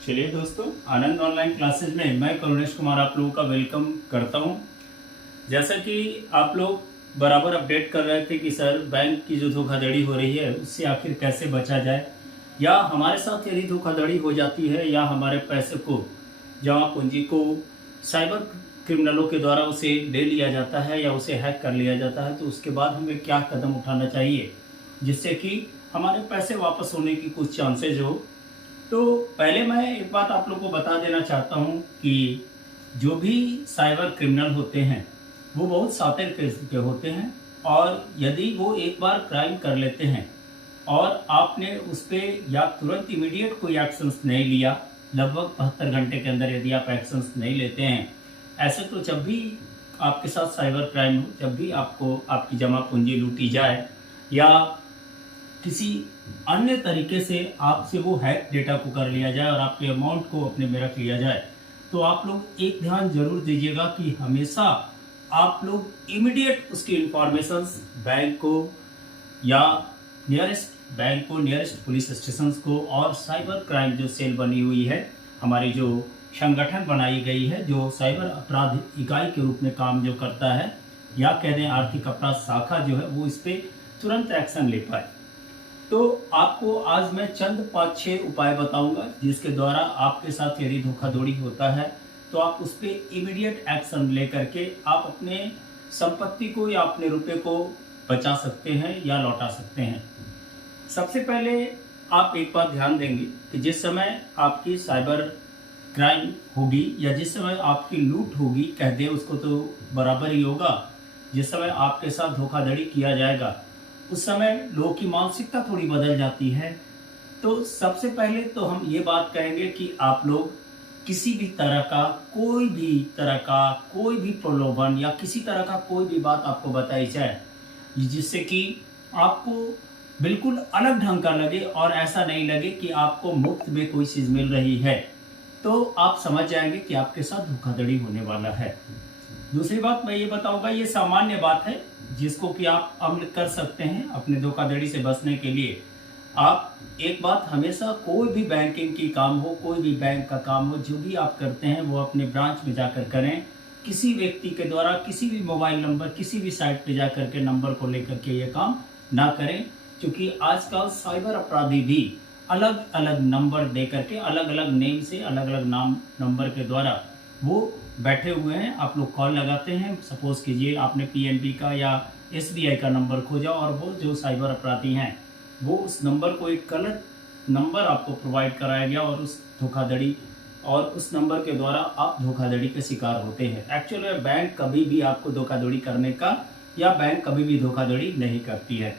चलिए दोस्तों, आनंद online classes में मैं करुणेश कुमार आप लोगों का वेलकम करता हूं। जैसा कि आप लोग बराबर अपडेट कर रहे थे कि सर बैंक की जो धोखाधड़ी हो रही है उससे आखिर कैसे बचा जाए, या हमारे साथ यदि धोखाधड़ी हो जाती है या हमारे पैसे को, जमा पूंजी को साइबर क्रिमिनलों के द्वारा उसे ले लिया जाता है या उसे हैक कर लिया जाता है, तो उसके बाद हमें क्या कदम उठाना चाहिए जिससे कि हमारे पैसे वापस होने की कुछ चांसेज हो। तो पहले मैं एक बात आप लोगों को बता देना चाहता हूँ कि जो भी साइबर क्रिमिनल होते हैं वो बहुत शातिर किस्म के होते हैं, और यदि वो एक बार क्राइम कर लेते हैं और आपने उस पर या तुरंत इमीडिएट कोई एक्शंस नहीं लिया, लगभग 72 घंटे के अंदर यदि आप एक्शंस नहीं लेते हैं, ऐसे तो जब भी आपके साथ साइबर क्राइम हो, जब भी आपको आपकी जमा पूंजी लूटी जाए या किसी अन्य तरीके से आपसे वो हैक डेटा को कर लिया जाए और आपके अमाउंट को अपने में रख लिया जाए, तो आप लोग एक ध्यान जरूर दीजिएगा कि हमेशा आप लोग इमीडिएट उसकी इंफॉर्मेशंस बैंक को या नियरेस्ट बैंक को, नियरेस्ट पुलिस स्टेशन को, और साइबर क्राइम जो सेल बनी हुई है, हमारी जो संगठन बनाई गई है जो साइबर अपराध इकाई के रूप में काम जो करता है, या कह दें आर्थिक अपराध शाखा जो है, वो इस पर तुरंत एक्शन ले पाए। तो आपको आज मैं चंद 5-6 उपाय बताऊंगा जिसके द्वारा आपके साथ यदि धोखाधड़ी होता है तो आप उस पर इमीडिएट एक्शन लेकर के आप अपने संपत्ति को या अपने रुपए को बचा सकते हैं या लौटा सकते हैं। सबसे पहले आप एक बात ध्यान देंगे कि जिस समय आपकी साइबर क्राइम होगी या जिस समय आपकी लूट होगी, कह दे उसको तो बराबर ही होगा, जिस समय आपके साथ धोखाधड़ी किया जाएगा उस समय लोगों की मानसिकता थोड़ी बदल जाती है। तो सबसे पहले तो हम ये बात कहेंगे कि आप लोग किसी भी तरह का कोई भी प्रलोभन या किसी तरह का कोई भी बात आपको बताई जाए जिससे कि आपको बिल्कुल अलग ढंग का लगे और ऐसा नहीं लगे कि आपको मुफ्त में कोई चीज़ मिल रही है, तो आप समझ जाएंगे कि आपके साथ धोखाधड़ी होने वाला है। दूसरी बात मैं ये बताऊंगा, ये सामान्य बात है जिसको कि आप अमल कर सकते हैं अपने धोखाधड़ी से बचने के लिए। आप एक बात हमेशा, कोई भी बैंकिंग की काम हो, कोई भी बैंक का काम हो, जो भी आप करते हैं वो अपने ब्रांच में जाकर करें। किसी व्यक्ति के द्वारा किसी भी मोबाइल नंबर, किसी भी साइट पे जाकर के नंबर को लेकर के ये काम ना करें, क्योंकि आजकल साइबर अपराधी भी अलग अलग नंबर दे करके, अलग अलग नेम से, अलग अलग नाम नंबर के द्वारा वो बैठे हुए हैं। आप लोग कॉल लगाते हैं, सपोज कीजिए आपने पीएनबी का या एसबीआई का नंबर खोजा और वो जो साइबर अपराधी हैं वो उस नंबर को एक गलत नंबर आपको प्रोवाइड कराया गया और उस नंबर के द्वारा आप धोखाधड़ी के शिकार होते हैं। एक्चुअली में बैंक कभी भी आपको धोखाधड़ी करने का, या बैंक कभी भी धोखाधड़ी नहीं करती है।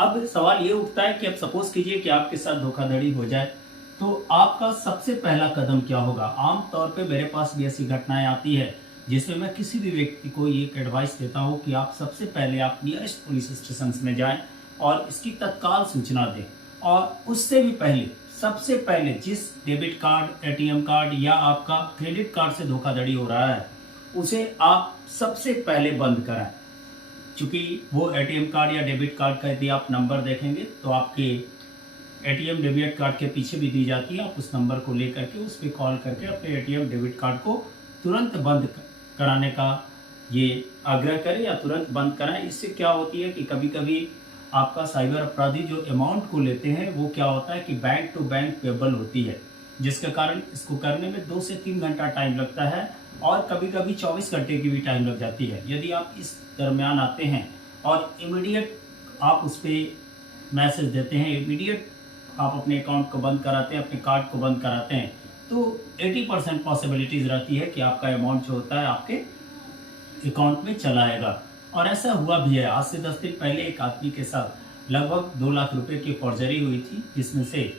अब सवाल ये उठता है कि अब सपोज कीजिए कि आपके साथ धोखाधड़ी हो जाए, तो आपका सबसे पहला कदम क्या होगा। आम तौर पे मेरे पास भी ऐसी घटनाएं आती है जिसमें मैं किसी भी व्यक्ति को ये एडवाइस देता हूँ कि आप सबसे पहले आप नियरेस्ट पुलिस स्टेशन में जाएं और इसकी तत्काल सूचना दें। और उससे भी पहले, सबसे पहले जिस डेबिट कार्ड, एटीएम कार्ड या आपका क्रेडिट कार्ड से धोखाधड़ी हो रहा है उसे आप सबसे पहले बंद कराएं। चूँकि वो एटीएम कार्ड या डेबिट कार्ड का यदि आप नंबर देखेंगे तो आपके एटीएम डेबिट कार्ड के पीछे भी दी जाती है। आप उस नंबर को लेकर के उस पर कॉल करके अपने एटीएम डेबिट कार्ड को तुरंत बंद कराने का ये आग्रह करें या तुरंत बंद कराएं। इससे क्या होती है कि कभी कभी आपका साइबर अपराधी जो अमाउंट को लेते हैं वो क्या होता है कि बैंक टू बैंक पेबल होती है, जिसके कारण इसको करने में 2 से 3 घंटा टाइम लगता है और कभी कभी 24 घंटे की भी टाइम लग जाती है। यदि आप इस दरमियान आते हैं और इमीडिएट आप उस पर मैसेज देते हैं, इमीडिएट आप अपने अकाउंट को बंद कराते हैं, अपने कार्ड को बंद कराते हैं, तो 80% पॉसिबिलिटीज़ रहती है कि आपका अमाउंट जो होता है आपके अकाउंट में चला आएगा। और ऐसा हुआ भी है। आज से 10 दिन पहले एक आदमी के साथ लगभग 2 लाख रुपए की फॉर्जरी हुई थी, जिसमें से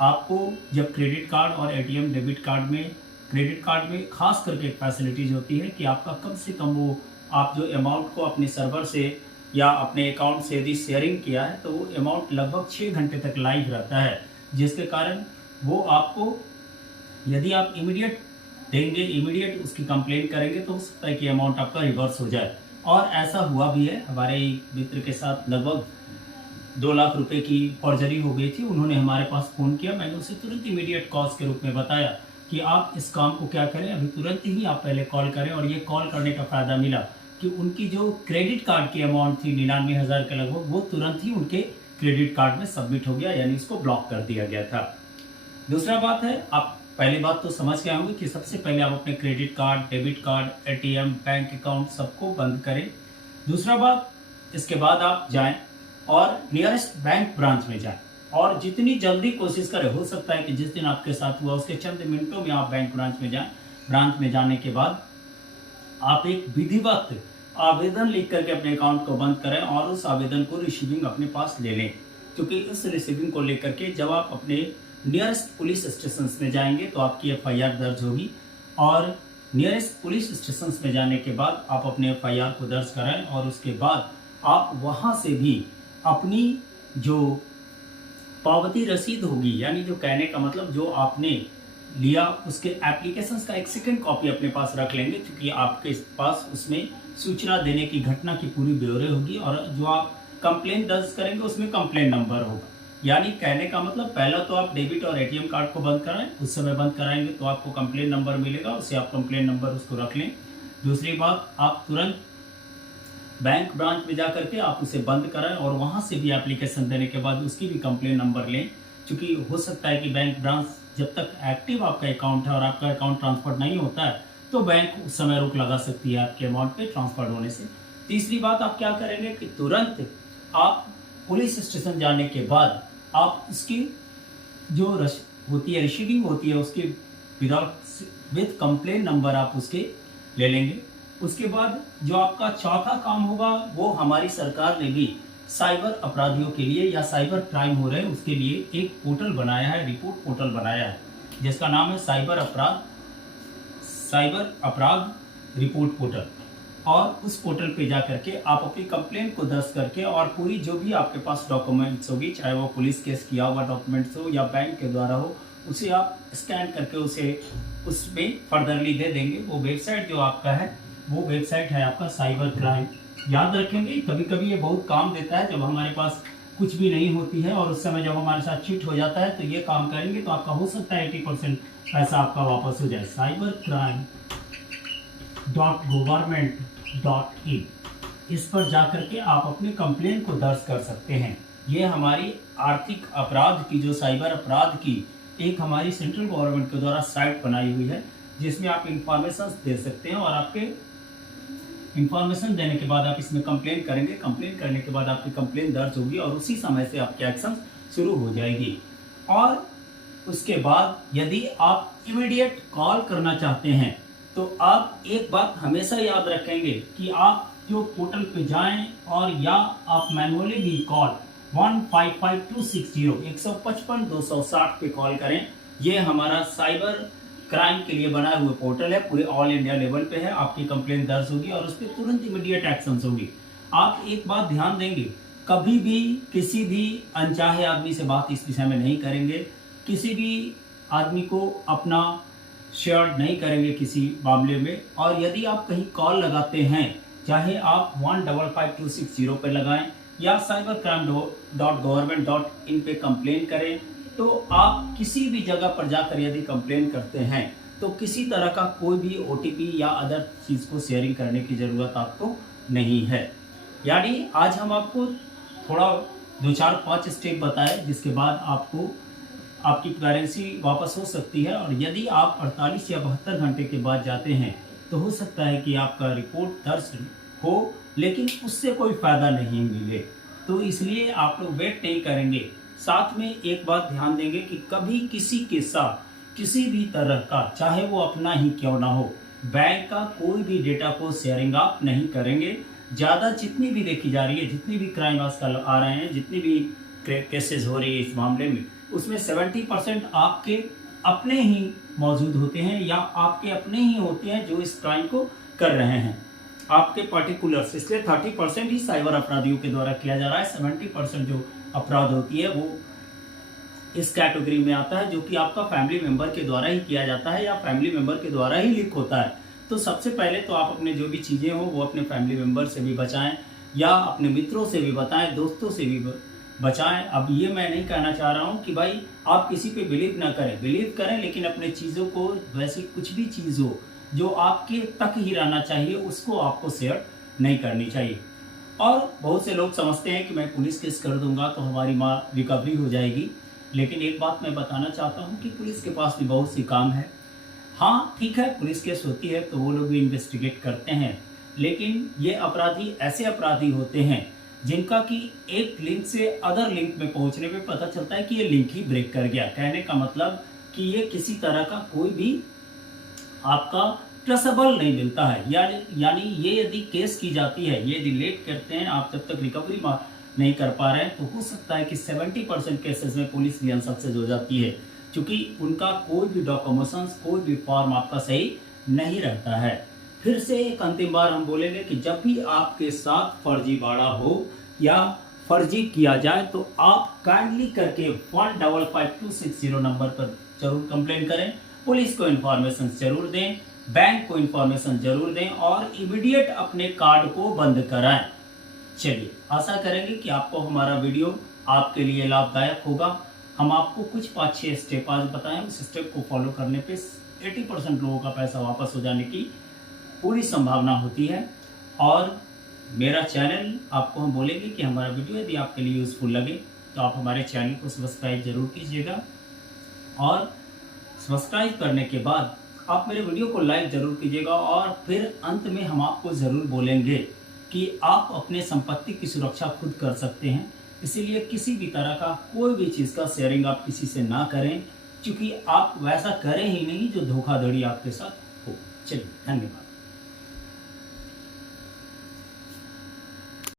आपको जब क्रेडिट कार्ड और एटीएम डेबिट कार्ड में, क्रेडिट कार्ड में खास करके एक फैसिलिटीज़ होती है कि आपका कम से कम वो, आप जो अमाउंट को अपने सर्वर से या अपने अकाउंट से यदि शेयरिंग किया है तो वो अमाउंट लगभग 6 घंटे तक लाइव रहता है, जिसके कारण वो आपको, यदि आप इमीडिएट देंगे, इमीडिएट उसकी कंप्लेन करेंगे तो हो सकता है कि अमाउंट आपका रिवर्स हो जाए। और ऐसा हुआ भी है हमारे मित्र के साथ। लगभग 2 लाख रुपए की फॉर्जरी हो गई थी। उन्होंने हमारे पास फ़ोन किया, मैंने उसे तुरंत इमीडिएट कॉज के रूप में बताया कि आप इस काम को क्या करें, अभी तुरंत ही आप पहले कॉल करें। और ये कॉल करने का फ़ायदा मिला कि उनकी जो क्रेडिट कार्ड की अमाउंट थी 99,000 के लगभग, वो तुरंत ही उनके क्रेडिट कार्ड में सबमिट हो गया, यानी उसको ब्लॉक कर दिया गया था। दूसरा बात है, आप पहली बात तो समझ गए होंगे कि सबसे पहले आप अपने credit card, debit card, ATM, bank account सबको बंद करें। दूसरा बात, इसके बाद आप जाएं और नियरेस्ट बैंक ब्रांच में जाएं और जितनी जल्दी कोशिश करें, हो सकता है कि जिस दिन आपके साथ हुआ उसके चंद मिनटों में आप बैंक ब्रांच में जाएं। ब्रांच में जाने के बाद आप एक विधिवत आवेदन लिख करके अपने अकाउंट को बंद करें और उस आवेदन को रिसीविंग अपने पास ले लें, क्योंकि इस रिसीविंग को लेकर के जब आप अपने नियरेस्ट पुलिस स्टेशन में जाएंगे तो आपकी एफआईआर दर्ज होगी। और नियरेस्ट पुलिस स्टेशन में जाने के बाद आप अपने एफआईआर को दर्ज कराएं और उसके बाद आप वहां से भी अपनी जो पावती रसीद होगी, यानी जो कहने का मतलब जो आपने लिया उसके एप्लीकेशंस का एक सेकंड कॉपी अपने पास रख लेंगे, क्योंकि आपके पास उसमें सूचना देने की घटना की पूरी ब्यौरे होगी और जो आप कंप्लेन दर्ज करेंगे उसमें कंप्लेन नंबर होगा। यानी कहने का मतलब पहला तो आप डेबिट और एटीएम कार्ड को बंद कराएं, उस समय बंद कराएंगे तो आपको कंप्लेन नंबर मिलेगा, उसे आप कंप्लेन नंबर उसको रख लें। दूसरी बात, आप तुरंत बैंक ब्रांच में जा करके आप उसे बंद कराएं और वहां से भी एप्लीकेशन देने के बाद उसकी भी कंप्लेन नंबर लें, क्योंकि हो सकता है कि बैंक ब्रांच जब तक एक्टिव आपका अकाउंट है और आपका अकाउंट ट्रांसफर नहीं होता है तो बैंक उस समय रोक लगा सकती है आपके अमाउंट पे ट्रांसफर होने से। तीसरी बात, आप क्या करेंगे कि तुरंत आप पुलिस स्टेशन जाने के बाद आप इसकी जो होती है रिसीविंग होती है उसके विद कंप्लेन नंबर आप उसके ले लेंगे। उसके बाद जो आपका चौथा काम होगा वो हमारी सरकार ने भी साइबर अपराधियों के लिए या साइबर क्राइम हो रहे हैं उसके लिए एक पोर्टल बनाया है, रिपोर्ट पोर्टल बनाया है, जिसका नाम है साइबर अपराध रिपोर्ट पोर्टल। और उस पोर्टल पे जा करके आप अपनी कंप्लेंट को दर्ज करके और पूरी जो भी आपके पास डॉक्यूमेंट्स होगी, चाहे वो पुलिस केस किया हुआ डॉक्यूमेंट्स हो या बैंक के द्वारा हो, उसे आप स्कैन करके उसे उसमें फर्दरली दे देंगे। वो वेबसाइट जो आपका है वो वेबसाइट है आपका साइबर क्राइम। याद रखेंगे, कभी कभी ये बहुत काम देता है जब हमारे पास कुछ भी नहीं होती है और उस समय जब हमारे साथ चिट हो जाता है तो ये काम करेंगे तो आपका हो सकता है 80% पैसा आपका वापस हो जाए। cybercrime.government.in इस पर जा करके आप अपने कंप्लेंट को दर्ज कर सकते हैं। ये हमारी आर्थिक अपराध की जो साइबर अपराध की एक हमारी सेंट्रल गवर्नमेंट के द्वारा साइट बनाई हुई है, जिसमें आप इंफॉर्मेशन दे सकते हैं और आपके इंफॉर्मेशन देने के बाद आप इसमें कंप्लेन करेंगे। कंप्लेन करने के बाद आपकी कंप्लेन दर्ज होगी और उसी समय से आपकी एक्शन शुरू हो जाएगी। और उसके बाद यदि आप इमीडिएट कॉल करना चाहते हैं तो आप एक बात हमेशा याद रखेंगे कि आप जो पोर्टल पे जाएं और या आप मैनुअली भी कॉल 155260 155 पे कॉल करें। ये हमारा साइबर क्राइम के लिए बनाए हुए पोर्टल है, पूरे ऑल इंडिया लेवल पे है। आपकी कंप्लेंट दर्ज होगी और उस पर तुरंत इमीडिएट एक्शन होगी। आप एक बात ध्यान देंगे, कभी भी किसी भी अनचाहे आदमी से बात इस विषय में नहीं करेंगे, किसी भी आदमी को अपना शेयर नहीं करेंगे किसी मामले में। और यदि आप कहीं कॉल लगाते हैं, चाहे आप 155260 पे लगाएं या cybercrime.government.in पे कंप्लेन करें, तो आप किसी भी जगह पर जाकर यदि कंप्लेन करते हैं तो किसी तरह का कोई भी ओटीपी या अदर चीज़ को शेयरिंग करने की ज़रूरत आपको नहीं है। यानी आज हम आपको थोड़ा 2-4-5 स्टेप बताए, जिसके बाद आपको आपकी करेंसी वापस हो सकती है। और यदि आप 48 या 72 घंटे के बाद जाते हैं तो हो सकता है कि आपका रिपोर्ट दर्ज हो लेकिन उससे कोई फ़ायदा नहीं मिले, तो इसलिए आप लोग वेट नहीं करेंगे। साथ में एक बात ध्यान देंगे कि कभी किसी के साथ किसी भी तरह का, चाहे वो अपना ही क्यों ना हो, बैंक का कोई भी डेटा को शेयरिंग आप नहीं करेंगे। ज़्यादा जितनी भी देखी जा रही है, जितनी भी क्राइम आजकल आ रहे हैं, जितनी भी केसेस हो रही है इस मामले में, उसमें 70% आपके अपने ही मौजूद होते हैं या आपके अपने ही होते हैं जो इस क्राइम को कर रहे हैं, आपके पर्टिकुलर्स। इसलिए 30% ही साइबर अपराधियों के द्वारा किया जा रहा है। 70% जो अपराध होती है वो इस कैटेगरी में आता है, जो कि आपका फैमिली मेंबर के द्वारा ही किया जाता है या फैमिली मेंबर के द्वारा ही लीक होता है। तो सबसे पहले तो आप अपने जो भी चीज़ें हो वो अपने फैमिली मेंबर से भी बचाएं या अपने मित्रों से भी बताएं, दोस्तों से भी बचाएं। अब ये मैं नहीं कहना चाह रहा हूँ कि भाई आप किसी पे बिलीव करें लेकिन अपने चीज़ों को, वैसी कुछ भी चीज़ हो जो आपके तक ही रहना चाहिए उसको आपको शेयर नहीं करनी चाहिए। और बहुत से लोग समझते हैं कि मैं पुलिस केस कर दूंगा तो हमारी माँ रिकवरी हो जाएगी, लेकिन एक बात मैं बताना चाहता हूँ कि पुलिस के पास भी बहुत सी काम है। हाँ ठीक है, पुलिस केस होती है तो वो लोग भी इन्वेस्टिगेट करते हैं, लेकिन ये अपराधी ऐसे अपराधी होते हैं जिनका कि एक लिंक से अदर लिंक में पहुंचने पे पता चलता है कि ये लिंक ही ब्रेक कर गया। कहने का मतलब कि ये किसी तरह का कोई भी आपका ट्रेसेबल नहीं मिलता है। यानी ये यदि केस की जाती है, ये यदि लेट करते हैं, आप जब तक रिकवरी नहीं कर पा रहे हैं, तो हो सकता है कि 70% केसेस में पुलिस भी अनसक्सेस हो जाती है, क्योंकि उनका कोई भी डॉक्यूमेंट्स, कोई भी फॉर्म आपका सही नहीं रहता है। फिर से एक अंतिम बार हम बोलेंगे कि जब भी आपके साथ फर्जीवाड़ा हो या फर्जी किया जाए तो आप काइंडली करके 155260 नंबर पर जरूर कंप्लेन करें, पुलिस को इन्फॉर्मेशन जरूर दें, बैंक को इन्फॉर्मेशन जरूर दें और इमीडिएट अपने कार्ड को बंद कराएं। चलिए, आशा करेंगे कि आपको हमारा वीडियो आपके लिए लाभदायक होगा। हम आपको कुछ 5-6 स्टेप आज बताएं, उस स्टेप को फॉलो करने पे 80% लोगों का पैसा वापस हो जाने की पूरी संभावना होती है। और मेरा चैनल, आपको हम बोलेंगे कि हमारा वीडियो यदि आपके लिए यूज़फुल लगे तो आप हमारे चैनल को सब्सक्राइब जरूर कीजिएगा, और सब्सक्राइब करने के बाद आप मेरे वीडियो को लाइक ज़रूर कीजिएगा। और फिर अंत में हम आपको ज़रूर बोलेंगे कि आप अपने संपत्ति की सुरक्षा खुद कर सकते हैं, इसीलिए किसी भी तरह का कोई भी चीज़ का शेयरिंग आप किसी से ना करें, क्योंकि आप वैसा करें ही नहीं जो धोखाधड़ी आपके साथ हो। चलिए, धन्यवाद।